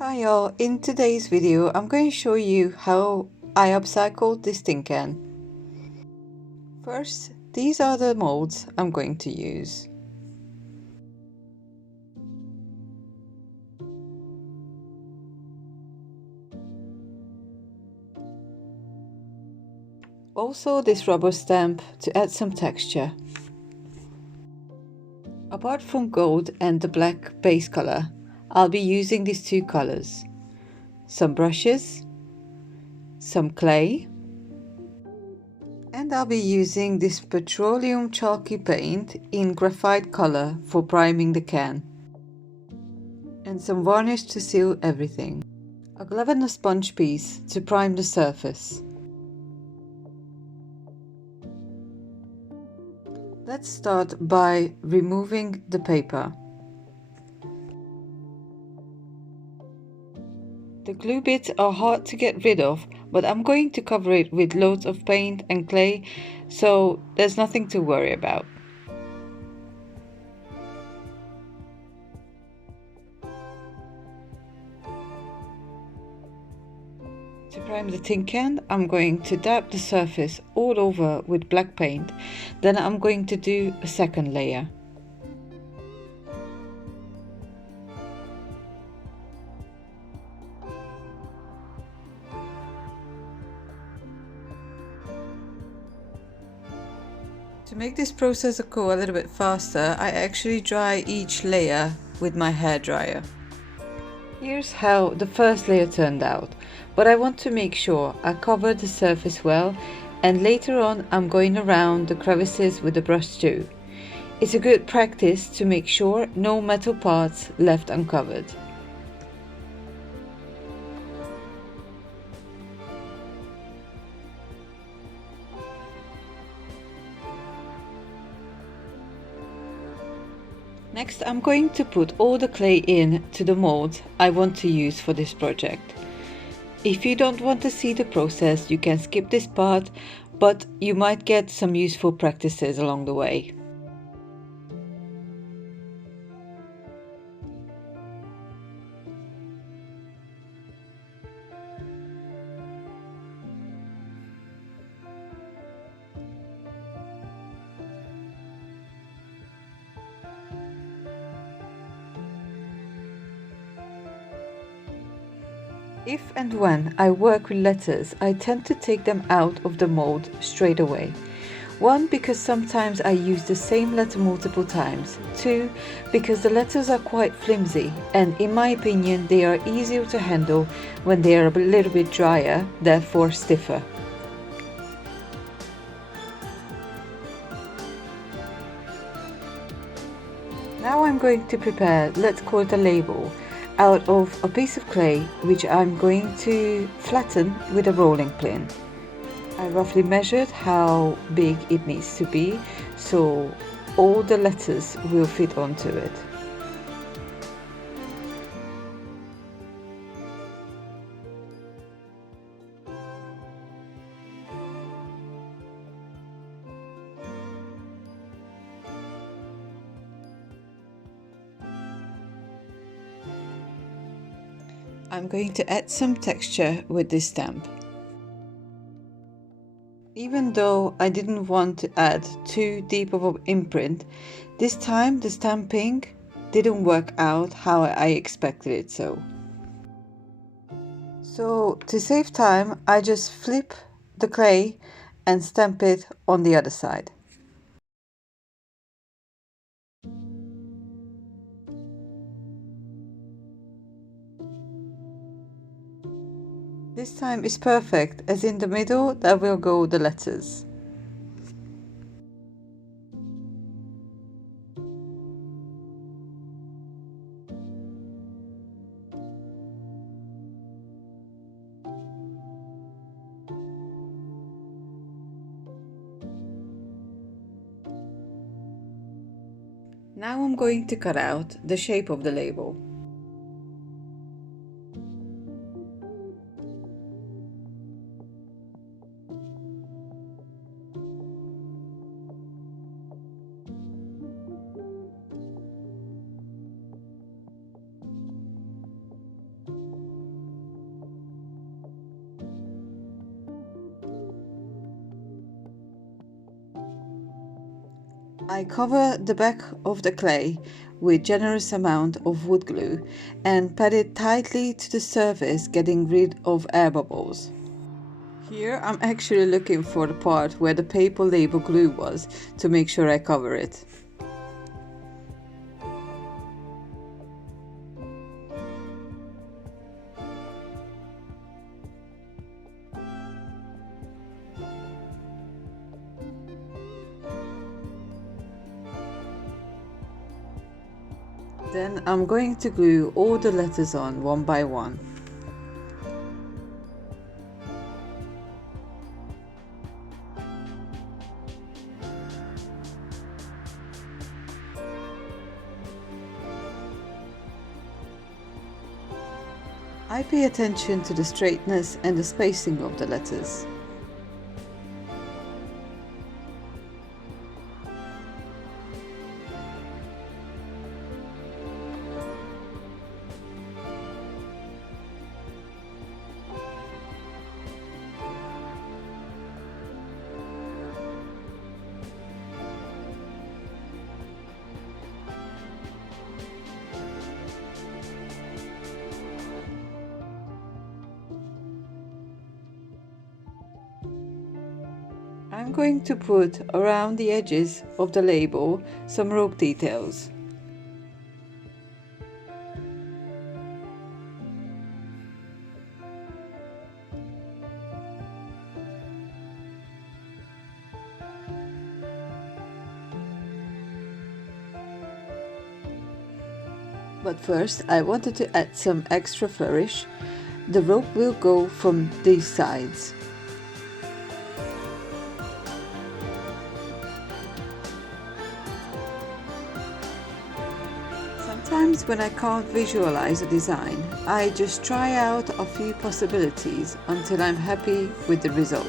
Hi y'all, in today's video I'm going to show you how I upcycled this tin can. First, these are the molds I'm going to use. Also this rubber stamp to add some texture. Apart from gold and the black base color, I'll be using these two colors. Some brushes, some clay, and I'll be using this petroleum chalky paint in graphite color for priming the can. And some varnish to seal everything. A glove and a sponge piece to prime the surface. Let's start by removing the paper. The glue bits are hard to get rid of, but I'm going to cover it with loads of paint and clay, so there's nothing to worry about. To prime the tin can, I'm going to dab the surface all over with black paint, then I'm going to do a second layer. To make this process go a little bit faster, I actually dry each layer with my hairdryer. Here's how the first layer turned out, but I want to make sure I cover the surface well, and later on I'm going around the crevices with the brush too. It's a good practice to make sure no metal parts left uncovered. Next, I'm going to put all the clay in to the mold I want to use for this project. If you don't want to see the process, you can skip this part, but you might get some useful practices along the way. If and when I work with letters, I tend to take them out of the mold straight away. One, because sometimes I use the same letter multiple times. Two, because the letters are quite flimsy, and in my opinion they are easier to handle when they are a little bit drier, therefore stiffer. Now I'm going to prepare, let's call it a label, out of a piece of clay which I'm going to flatten with a rolling pin. I roughly measured how big it needs to be, so all the letters will fit onto it. I'm going to add some texture with this stamp. Even though I didn't want to add too deep of an imprint, this time the stamping didn't work out how I expected it so. So to save time, I just flip the clay and stamp it on the other side. This time is perfect, as in the middle there will go the letters. Now I'm going to cut out the shape of the label. I cover the back of the clay with generous amount of wood glue and pat it tightly to the surface, getting rid of air bubbles. Here I'm actually looking for the part where the paper label glue was to make sure I cover it. Then I'm going to glue all the letters on one by one. I pay attention to the straightness and the spacing of the letters. I'm going to put around the edges of the label some rope details. But first I wanted to add some extra flourish. The rope will go from these sides. Sometimes when I can't visualize a design, I just try out a few possibilities until I'm happy with the result.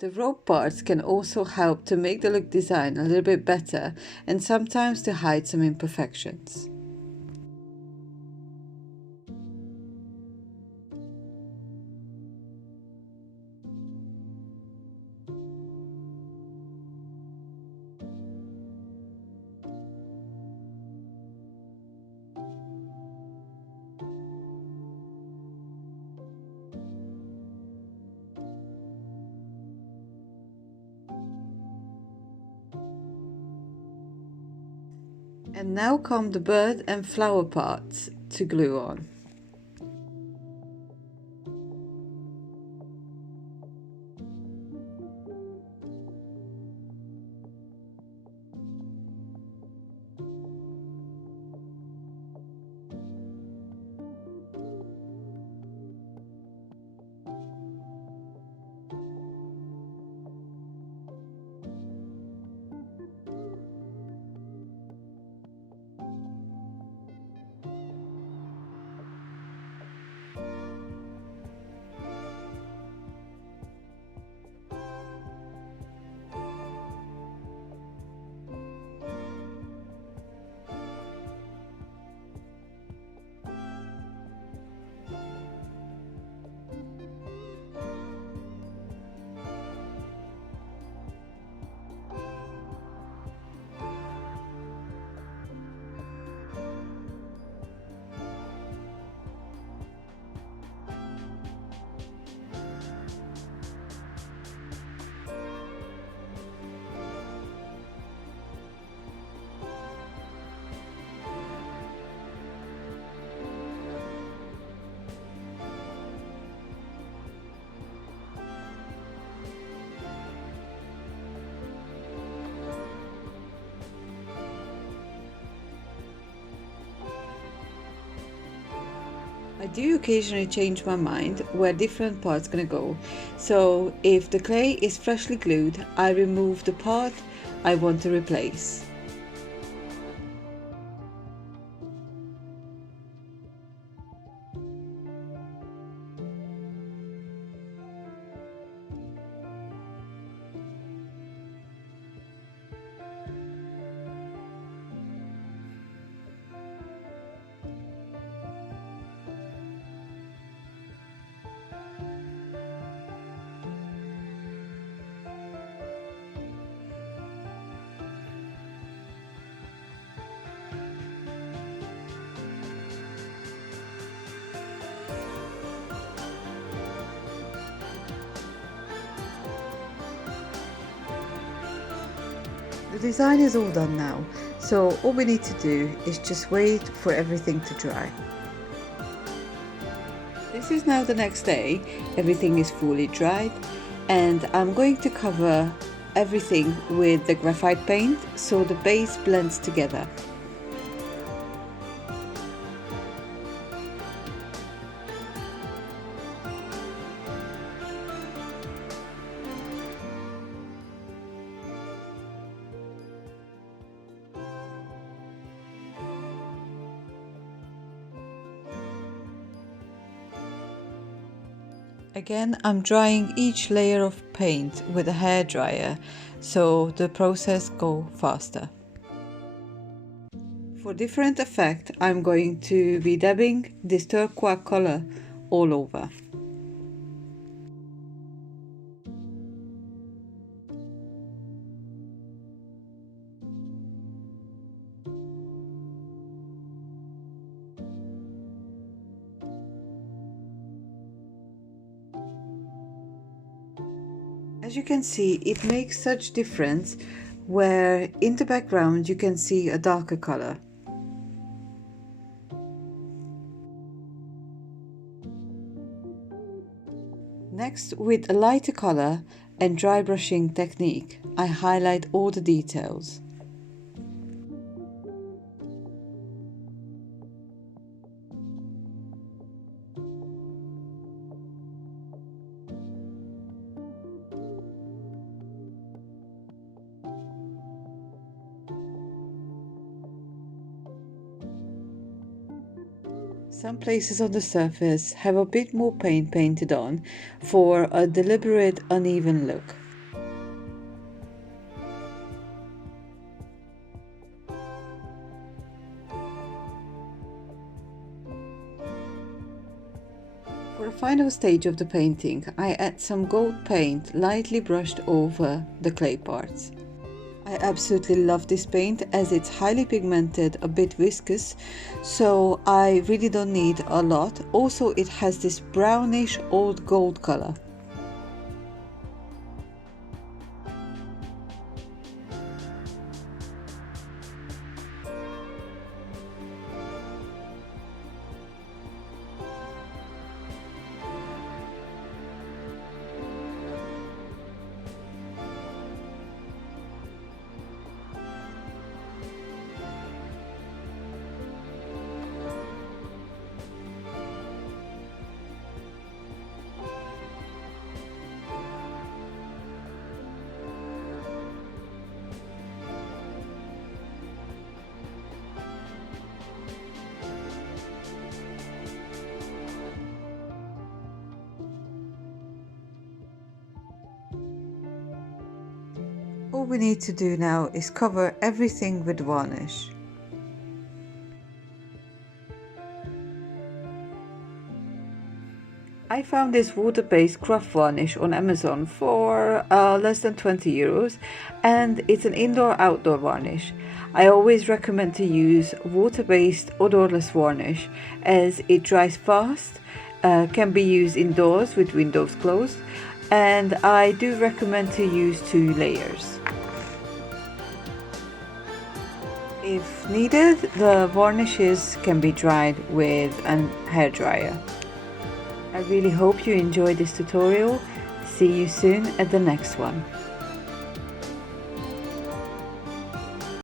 The rope parts can also help to make the look design a little bit better and sometimes to hide some imperfections. And now come the bird and flower parts to glue on. do occasionally change my mind where different parts gonna go. So if the clay is freshly glued, I remove the part I want to replace. The design is all done now, so all we need to do is just wait for everything to dry. This is now the next day, everything is fully dried, and I'm going to cover everything with the graphite paint so the base blends together. Again, I'm drying each layer of paint with a hairdryer so the process goes faster. For different effect, I'm going to be dabbing this turquoise color all over. As you can see, it makes such difference where in the background you can see a darker color. Next, with a lighter color and dry brushing technique, I highlight all the details. Some places on the surface have a bit more paint painted on for a deliberate uneven look. For the final stage of the painting, I add some gold paint lightly brushed over the clay parts. I absolutely love this paint as it's highly pigmented, a bit viscous, so I really don't need a lot. Also, it has this brownish old gold color. All we need to do now is cover everything with varnish. I found this water-based craft varnish on Amazon for less than 20 euros, and it's an indoor-outdoor varnish. I always recommend to use water-based odorless varnish as it dries fast, can be used indoors with windows closed, and I do recommend to use 2 layers. If needed, the varnishes can be dried with a hairdryer. I really hope you enjoyed this tutorial. See you soon at the next one.